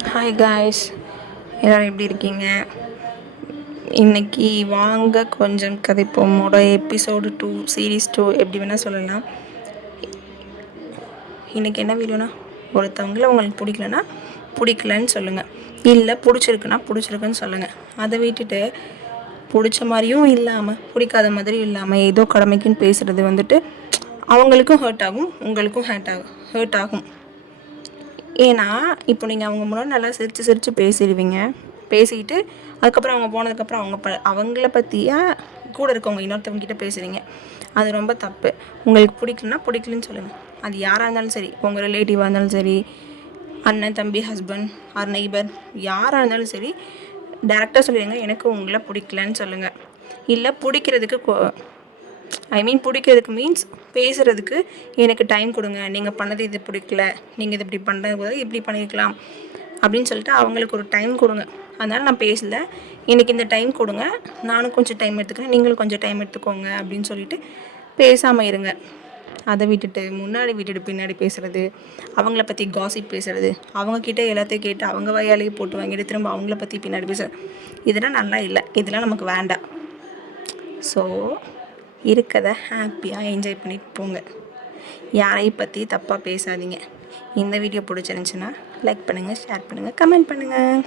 Hi guys, எல்லோரும் எப்படி இருக்கீங்க? இன்றைக்கி வாங்க கொஞ்சம் கதைப்போமோட எபிசோடு 2 சீரீஸ் 2 எப்படி வேணால் சொல்லலாம். இன்றைக்கி என்ன வீடியோனா, ஒருத்தவங்கள உங்களுக்கு பிடிக்கலன்னா பிடிக்கலன்னு சொல்லுங்கள், இல்லை பிடிச்சிருக்குன்னா பிடிச்சிருக்குன்னு சொல்லுங்கள். அதை விட்டுட்டு பிடிச்ச மாதிரியும் இல்லாமல் பிடிக்காத மாதிரியும் இல்லாமல் ஏதோ கடமைக்குன்னு பேசுகிறது வந்துட்டு அவங்களுக்கும் ஹர்ட் ஆகும், உங்களுக்கும் ஹர்ட் ஆகும். ஏன்னா இப்போ நீங்கள் அவங்க முன்னாடி நல்லா சிரித்து பேசிடுவீங்க, பேசிக்கிட்டு அதுக்கப்புறம் அவங்க போனதுக்கப்புறம் அவங்கள பற்றியா கூட இருக்கவங்க இன்னொருத்தவங்ககிட்ட பேசுகிறீங்க. அது ரொம்ப தப்பு. உங்களுக்கு பிடிக்கலன்னா பிடிக்கலன்னு சொல்லுங்கள். அது யாராக இருந்தாலும் சரி, உங்கள் ரிலேட்டிவாக இருந்தாலும் சரி, அண்ணன் தம்பி ஹஸ்பண்ட் ஆர் நெய்பர் யாராக இருந்தாலும் சரி, டேரெக்டாக சொல்லிடுங்க எனக்கு உங்களை பிடிக்கலன்னு சொல்லுங்கள். இல்லை பிடிக்கிறதுக்கு மீன்ஸ் பேசுகிறதுக்கு எனக்கு டைம் கொடுங்க, நீங்கள் பண்ணது இது பிடிக்கல, நீங்கள் இது இப்படி பண்ணுறது இப்படி பண்ணியிருக்கலாம் அப்படின்னு சொல்லிட்டு அவங்களுக்கு ஒரு டைம் கொடுங்க. அதனால் நான் பேசலை, எனக்கு இந்த டைம் கொடுங்க, நானும் கொஞ்சம் டைம் எடுத்துக்கிறேன், நீங்களும் கொஞ்சம் டைம் எடுத்துக்கோங்க அப்படின்னு சொல்லிட்டு பேசாமல் இருங்க. அதை விட்டுட்டு பின்னாடி பேசுகிறது, அவங்கள பற்றி காசிப் பேசுகிறது, அவங்கக்கிட்ட எல்லாத்தையும் கேட்டு அவங்க வாயாலேயே போட்டு வாங்கிட்டு திரும்ப அவங்கள பற்றி பின்னாடி பேசுகிறது, இதெல்லாம் நல்லா இல்லை, இதெல்லாம் நமக்கு வேண்டாம். ஸோ இருக்கதை ஹாப்பியாக என்ஜாய் பண்ணிட்டு போங்க. யாரையும் பற்றி தப்பாக பேசாதீங்க. இந்த வீடியோ பிடிச்சிருந்துச்சுன்னா லைக் பண்ணுங்கள், ஷேர் பண்ணுங்கள், கமெண்ட் பண்ணுங்கள்.